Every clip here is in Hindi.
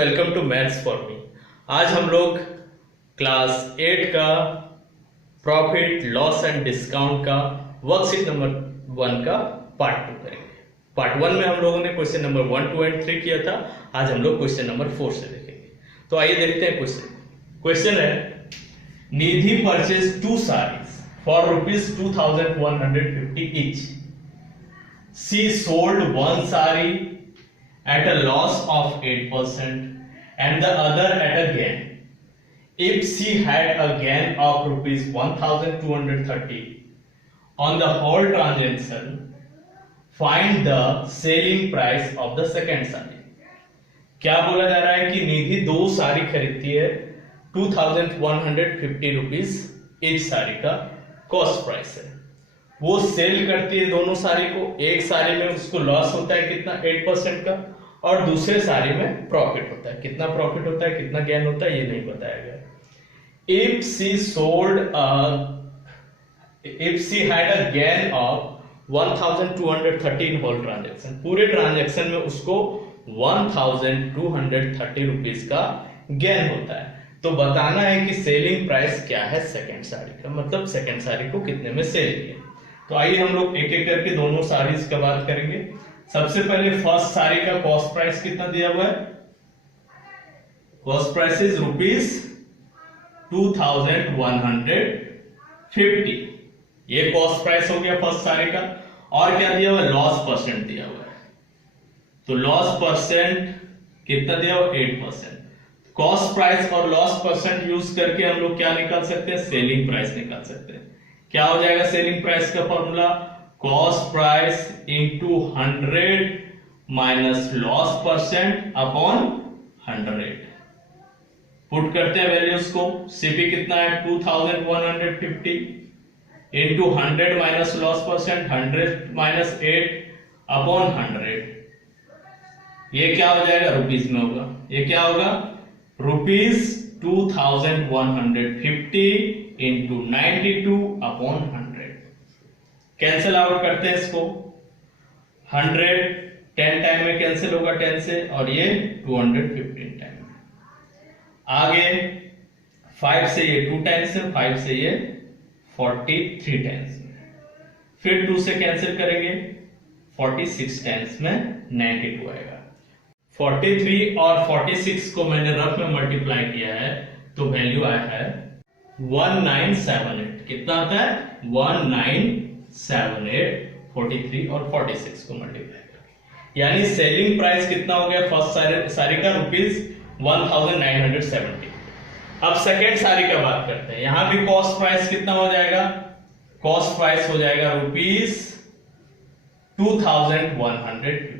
Welcome to maths for me. आज हम लोग क्लास 8 का प्रॉफिट लॉस एंड डिस्काउंट का वर्कशीट नंबर 1 का पार्ट 2 करेंगे। पार्ट 1 में हम लोगों ने क्वेश्चन नंबर 1, 2 एंड 3 किया था। आज हम लोग क्वेश्चन नंबर 4 से देखेंगे। तो आइए देखते हैं क्वेश्चन है, Nidhi purchase 2 sarees for ₹2150 each. She sold one saree at a loss of 8% and the other at a gain. If she had a gain of ₹1230 on the whole transaction, find the selling price of the second saree. क्या बोला जा रहा है कि निधि 2 साड़ी खरीदती है, 2150 रुपीज एक साड़ी का कॉस्ट प्राइस है। वो सेल करती है दोनों साड़ी को। एक साड़ी में उसको लॉस होता है कितना, 8% का, और दूसरे साड़ी में प्रॉफिट होता है। कितना प्रॉफिट होता है, कितना गेन होता है, ये नहीं बताया गया। If C had a gain of 1230 in whole transaction, पूरे ट्रांजेक्शन में उसको 1230 रुपीज का गेन होता है। तो बताना है कि सेलिंग प्राइस क्या है सेकेंड साड़ी का, मतलब सेकेंड साड़ी को कितने में सेल किया। तो आइए हम लोग एक एक करके दोनों साड़ीज का बात करेंगे। सबसे पहले फर्स्ट साड़ी का कॉस्ट प्राइस कितना दिया हुआ है, कॉस्ट प्राइस इज ₹2150। ये कॉस्ट प्राइस हो गया फर्स्ट साड़ी का। और क्या दिया हुआ है, लॉस परसेंट दिया हुआ है। तो लॉस परसेंट कितना दिया हुआ, 8%। कॉस्ट प्राइस और लॉस परसेंट यूज करके हम लोग क्या निकाल सकते हैं, सेलिंग प्राइस निकाल सकते हैं। क्या हो जाएगा सेलिंग प्राइस का formula, cost price into 100 minus loss percent upon 100। Put करते हैं वैल्यूज को। सीपी कितना है, 2150 into 100 minus loss percent, 100 minus 8 upon 100। ये क्या हो जाएगा, रुपीज में होगा। ये क्या होगा, ₹2150 इंटू 92 अपॉन 100। कैंसिल आउट करते हैं इसको। 100 10 टाइम में कैंसिल होगा 10 से, और ये 215 टाइम में। आगे 5 से ये 2 टाइम्स है, 5 से ये 43 टाइम्स में। फिर 2 से कैंसिल करेंगे, 46 टाइम्स में 92 आएगा। 43 और 46 को मैंने रफ में मल्टीप्लाई किया है तो वैल्यू आया है 1978। कितना आता है, 1978। 43 और 46 को मल्टीप्लाई करके, यानी सेलिंग प्राइस कितना हो गया फर्स्ट साड़ी का, ₹1970। अब सेकेंड साड़ी का बात करते हैं। यहां भी कॉस्ट प्राइस कितना हो जाएगा, कॉस्ट प्राइस हो जाएगा ₹2150,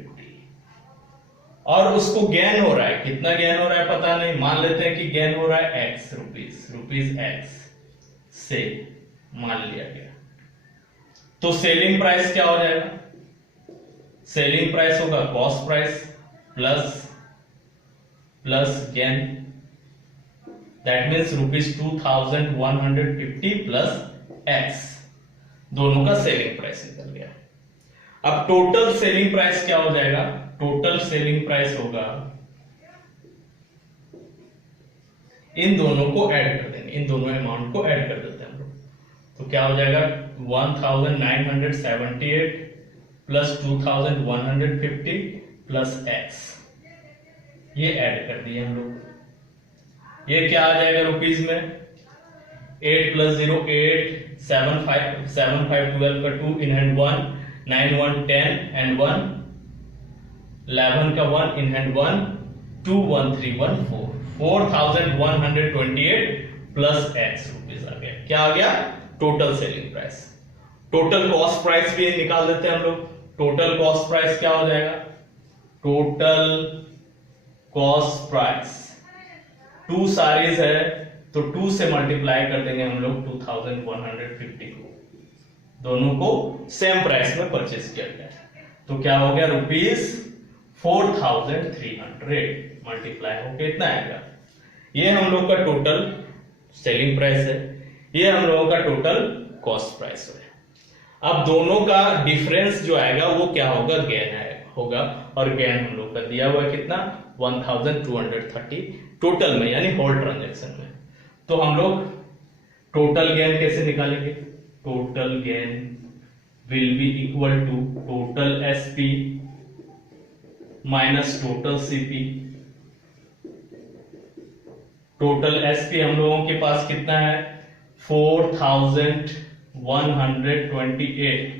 और उसको गेन हो रहा है। कितना गेन हो रहा है पता नहीं, मान लेते हैं कि गेन हो रहा है X रुपीज X से मान लिया गया। तो सेलिंग प्राइस क्या हो जाएगा, सेलिंग प्राइस होगा cost price plus gain, that means ₹2150 plus X, दोनों का सेलिंग प्राइस निकल गया। अब टोटल सेलिंग प्राइस क्या हो जाएगा, टोटल सेलिंग प्राइस होगा, इन दोनों को ऐड कर देंगे, इन दोनों अमाउंट को ऐड कर देते हैं हम लोग। तो क्या हो जाएगा, 1978 प्लस 2150 प्लस X, ये ऐड कर दिए हम लोग। ये क्या आ जाएगा रुपीज में, 8 + 0 8, 7 5 12 का 2 इन हैंड 1, 9 1 10 एंड 1, 11 का 1 in hand 1, 2 1 3 1 4, 4128 plus X rupees आ गया। क्या आ गया, total selling price. Total cost price भी निकाल देते हैं हम लोग। टोटल कॉस्ट प्राइस क्या हो जाएगा, टोटल कॉस्ट प्राइस 2 साड़ीज है तो 2 से मल्टीप्लाई कर देंगे हम लोग 2150 को, दोनों को सेम प्राइस में परचेज किया गया। तो क्या हो गया, ₹4300 मल्टीप्लाई होकर इतना आएगा। ये हम लोग का टोटल सेलिंग प्राइस है, ये हम लोगों का टोटल कॉस्ट प्राइस है। अब दोनों का डिफरेंस जो आएगा वो क्या होगा, गेन आएगा। होगा, और गेन हम लोग का दिया हुआ है कितना 1230 टोटल में, यानी होल ट्रांजैक्शन में। तो हम लोग टोटल गेन कैसे निकालेंगे? Total gain will be equal to total SP minus total CP. Total SP हम लोगों के पास कितना है 4128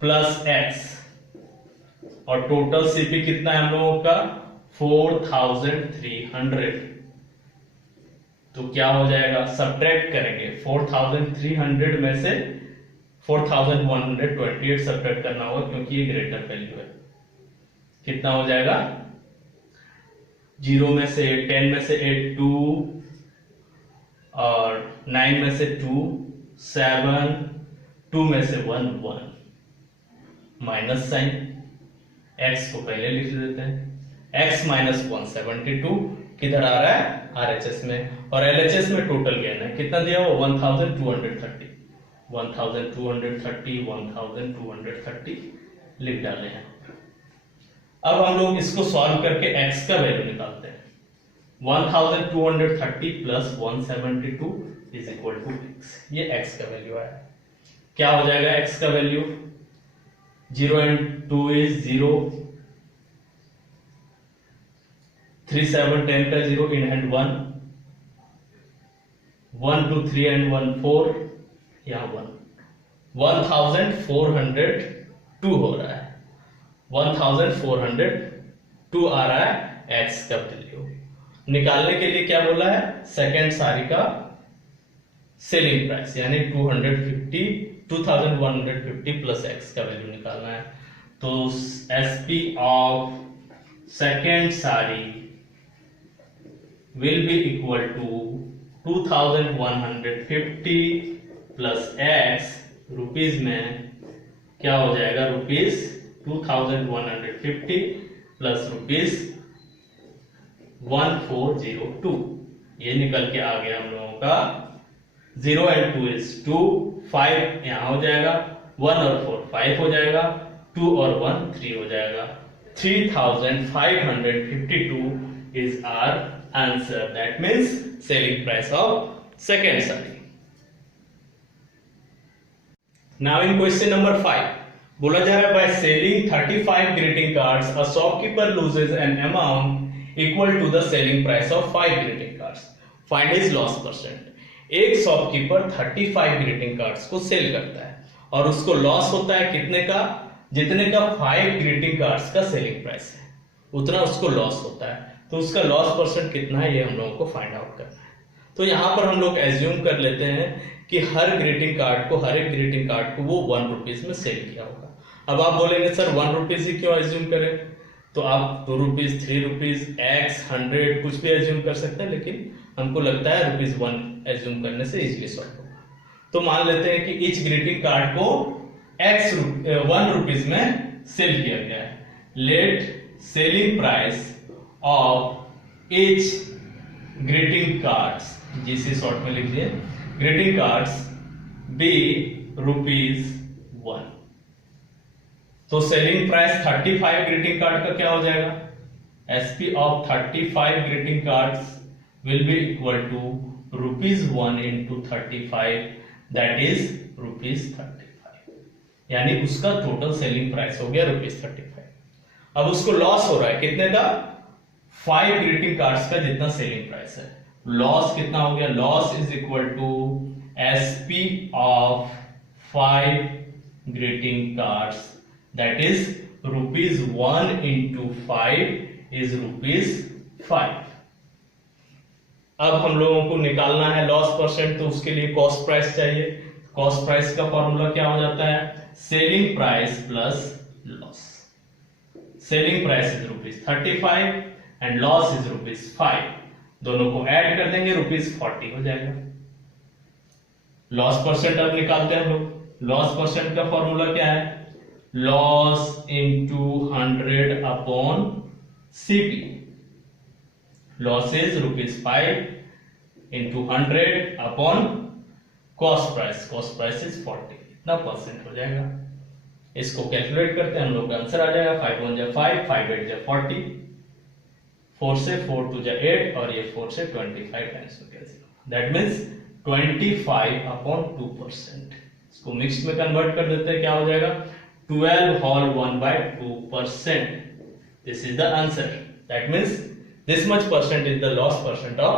प्लस एक्स, और टोटल सीपी कितना है हम लोगों का 4300। तो क्या हो जाएगा, सब्ट्रैक्ट करेंगे 4300 में से 4128 सब्ट्रैक्ट करना होगा, क्योंकि ये ग्रेटर वैल्यू है। कितना हो जाएगा, 0 में से 10 में से 8 2, और 9 में से 2 7, 2 में से 1 1, माइनस साइन, x को पहले लिख देते हैं, x माइनस 172 किधर आ रहा है RHS में, और LHS में टोटल गेन है कितना दिया हुआ 1230 1230 लिख डाले हैं। अब हम लोग इसको सॉल्व करके x का वैल्यू निकालते हैं। 1230 plus 172 is equal to x, ये x का वैल्यू आया। क्या हो जाएगा x का वैल्यू, 0 and 2 is 0, 3 7 10 का 0 in hand 1, 1 2 3 and 1 4, यहाँ 1, 1402 हो रहा है, 1402 आ रहा है x का वैल्यू। निकालने के लिए क्या बोला है, सेकेंड साड़ी का सेलिंग प्राइस यानी 2150 प्लस x का वैल्यू निकालना है। तो SP of second sari will be equal to 2150 plus x, rupees में क्या हो जाएगा, रुपीज 2150 प्लस रुपीज 1402, ये निकल के आ गया हम लोगों का 0 and 2 is 2, 5 यहां हो जाएगा, 1 और 4 5 हो जाएगा, 2 और 1 3 हो जाएगा, 3552 is our answer. That means selling price of second saree. Now in question number 5 बोला जा रहा है by selling 35 greeting cards a shopkeeper loses an amount equal to the selling price of 5 greeting cards. Find his loss percent. एक शॉपकीपर 35 ग्रीटिंग कार्ड्स को सेल करता है और उसको लॉस होता है कितने का, जितने का 5 ग्रीटिंग कार्ड्स का सेलिंग प्राइस है उतना उसको लॉस होता है। तो उसका लॉस परसेंट कितना है ये हम लोगों को फाइंड आउट करना है। तो यहाँ पर हम लोग एज्यूम कर लेते हैं कि हर एक ग्रीटिंग कार्ड को वो 1 रुपीज में सेल किया होगा। अब आप बोलेंगे सर 1 रुपीज ही क्यों एज्यूम करें, तो आप 2 रुपीज 3 रुपीज x 100 कुछ भी एज्यूम कर सकते हैं, लेकिन हमको लगता है ₹1 एज्यूम करने से इजीली सॉल्व होगा। तो मान लेते हैं कि ईच ग्रीटिंग कार्ड को 1 रुपीज में सेल किया गया है। Let selling price of each greeting cards, जिसे शॉर्ट में लिख दिए ग्रीटिंग कार्ड्स, बी ₹1। तो सेलिंग प्राइस 35 ग्रीटिंग कार्ड का क्या हो जाएगा, SP of 35 greeting cards will be equal to ₹1 into 35, that is ₹35, यानी उसका टोटल सेलिंग प्राइस हो गया ₹35। अब उसको लॉस हो रहा है कितने का, 5 ग्रीटिंग कार्ड्स का जितना सेलिंग प्राइस है। लॉस कितना हो गया, loss is equal to SP of 5 greeting cards, that is ₹1 into 5 is ₹5। अब हम लोगों को निकालना है लॉस परसेंट, तो उसके लिए कॉस्ट प्राइस चाहिए। कॉस्ट प्राइस का फॉर्मूला क्या हो जाता है, selling price plus loss. Selling price is ₹35 and loss is ₹5, दोनों को ऐड कर देंगे ₹40 हो जाएगा। लॉस परसेंट अब निकालते हैं हम लोग। लॉस परसेंट का फॉर्मूला क्या है, loss into 100 upon CP. Loss is ₹5 into 100 upon cost price, cost price is 40, इतना परसेंट हो जाएगा। इसको कैलकुलेट करते हैं, हम लोग का आंसर आ जाएगा 5 1 जा 5, 5 8 जा 40, 4 से 4 2 जा 8 और ये 4 से 25 टाइम्स में कैंसिल होगा। That means 25/2%। इसको मिक्स्ड में कन्वर्ट कर देते हैं, क्या हो जाएगा 12 whole 1/2%। This is the answer. That means this much percent is the loss percent of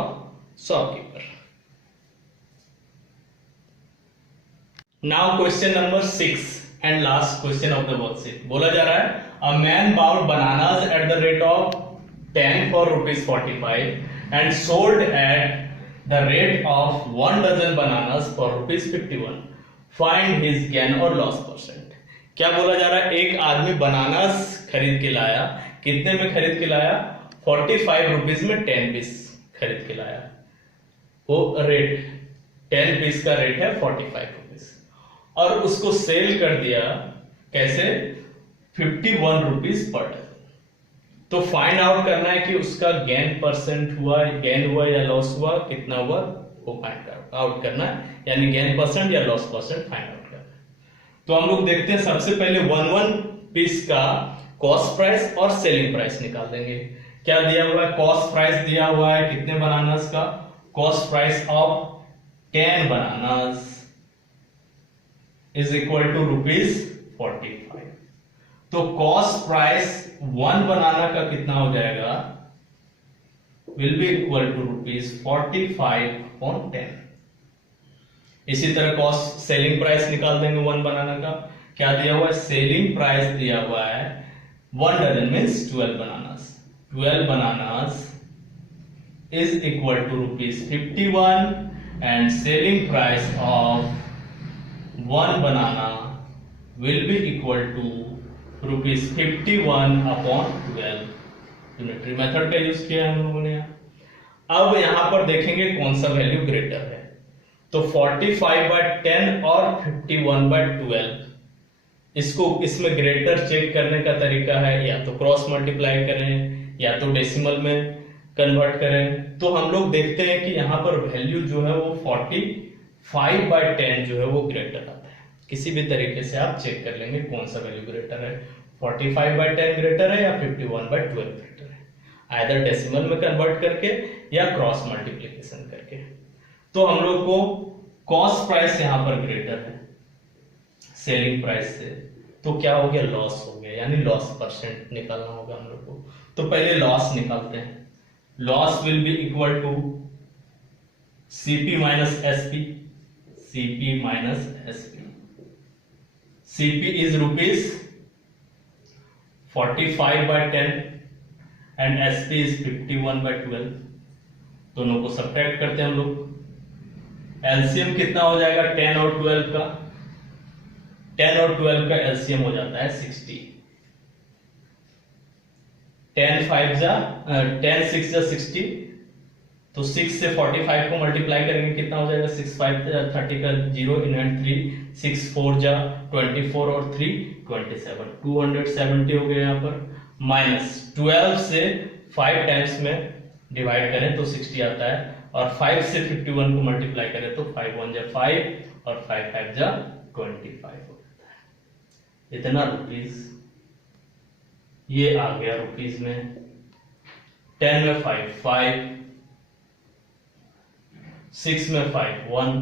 shopkeeper. Now question number 6 and last question of the worksheet. बोला जा रहा है a man bought bananas at the rate of 10 for ₹45 and sold at the rate of 1 dozen bananas for ₹51. Find his gain or loss percent. क्या बोला जा रहा है, एक आदमी बनानास खरीद के लाया, कितने में खरीद के लाया 45 रुपीज में 10 पीस खरीद के लाया। वो रेट 10 पीस का रेट है 45 रुपीज और उसको सेल कर दिया कैसे 51 रुपीज पर डजन। तो फाइंड आउट करना है कि उसका गेन परसेंट हुआ, गेन हुआ या लॉस हुआ, कितना हुआ वो फाइंड आउट करना है, यानी गेन परसेंट या लॉस परसेंट फाइंड आउट करना है। तो हम लोग देखते हैं, सबसे पहले 1 पीस का कॉस्ट प्राइस और सेलिंग प्राइस निकाल देंगे। क्या दिया हुआ है, कॉस्ट प्राइस दिया हुआ है कितने बनानास का, cost price of 10 bananas is equal to ₹45। तो कॉस्ट प्राइस 1 बनाना का कितना हो जाएगा, विल बी इक्वल टू ₹45/10। इसी तरह कॉस्ट सेलिंग प्राइस निकाल देंगे 1 बनाना का। क्या दिया हुआ है, सेलिंग प्राइस दिया हुआ है 1 dozen means 12 bananas. 12 bananas is equal to ₹51 and selling price of 1 banana will be equal to ₹51/12। Unitary method का यूज किया हम लोगों ने यहाँ। अब यहां पर देखेंगे कौन सा वैल्यू ग्रेटर है, तो 45/10 और 51/12, इसको इसमें ग्रेटर चेक करने का तरीका है या तो क्रॉस मल्टीप्लाई करें या तो डेसिमल में कन्वर्ट करें। तो हम लोग देखते हैं कि यहाँ पर वैल्यू जो है वो 45/10 जो है वो ग्रेटर आता है। किसी भी तरीके से आप चेक कर लेंगे कौन सा वैल्यू ग्रेटर है, 45/10 ग्रेटर है या 51/12 ग्रेटर है, आइदर डेसिमल में कन्वर्ट करके या क्रॉस मल्टीप्लीकेशन करके। तो हम लोग को कॉस्ट प्राइस यहाँ पर ग्रेटर है सेलिंग प्राइस से, तो क्या हो गया, लॉस हो गया, यानी लॉस परसेंट निकालना होगा हम लोग को। तो पहले लॉस निकालते हैं। Loss will be equal to CP minus SP, CP minus SP। CP is ₹45/10 and SP is 51/12। दोनों को सब्ट्रैक्ट करते हैं हम लोग। एलसीएम कितना हो जाएगा 10 और 12 का, 10 और 12 का एलसीएम हो जाता है 60। 10 6 जा 60, तो 6 से 45 को मल्टीप्लाई करेंगे कितना हो जाएगा 6 5 30 का 0 इन हैंड 3, 6 4 जा 24 और 3 27, 270 हो गया यहाँ पर। माइनस 12 से 5 टाइम्स में डिवाइड करें तो 60 आता है, और 5 से 51 को मल्टीप्लाई करें तो 5 1 जा 5 और 5 5 जा 25 हो जाता है। इतना रुपीज ये आ गया रुपीज में। 10 में 5 5, 6 में 5 1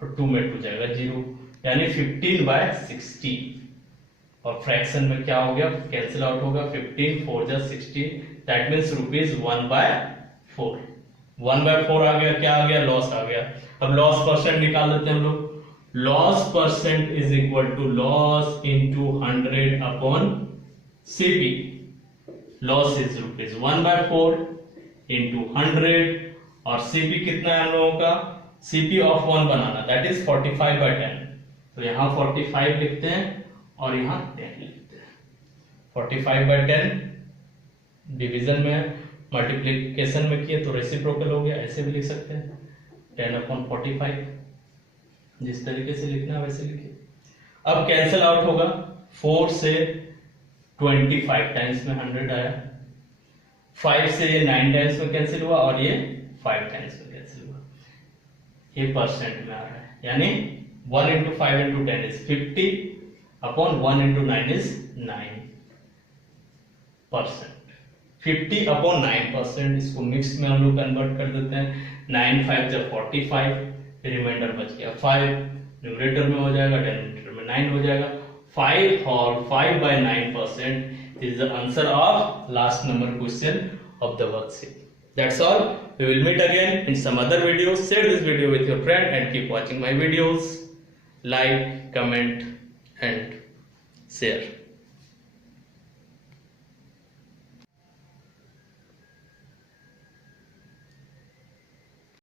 और 2 में 2 जाएगा 0, यानी 15/60। और फ्रैक्शन में क्या हो गया, कैंसिल आउट होगा, 15 4 जा 60, दैट मीन्स ₹1/4। 1/4 आ गया, क्या आ गया, लॉस आ गया। अब लॉस परसेंट निकाल देते हैं हम लोग। Loss percent is equal to loss into 100/CP। Loss is ₹1/4 into 100, और CP कितना है हम लोगों का, CP of 1 banana that is 45/10। तो यहाँ 45 लिखते हैं और यहाँ 10 लिखते हैं। 45/10 डिवीजन में मल्टीप्लिकेशन में किए तो रेसिप्रोकल हो गया, ऐसे भी लिख सकते हैं 10/45। जिस तरीके से लिखना है वैसे लिखिए। अब कैंसिल आउट होगा, 4 से 25 टाइम्स में 100 आया, 5 से ये 9 टाइम्स में कैंसिल हुआ और ये 5 टाइम्स में कैंसिल हुआ। ये परसेंट में आ रहा है, यानी 1 × 5 × 10 is 50, upon 1 into 9 is 9%। 50 upon 9%, इसको मिक्स में हम लोग कन्वर्ट कर देते हैं। 9 5 जब 45, रिमाइंडर बच गया 5, न्यूमरेटर में हो जाएगा, डिनोमिनेटर में 9 हो जाएगा। 5 और 5/9% is the answer of last number question of the worksheet. That's all. We will meet again in some other videos. Share this video with your friend and keep watching my videos. Like, comment and share.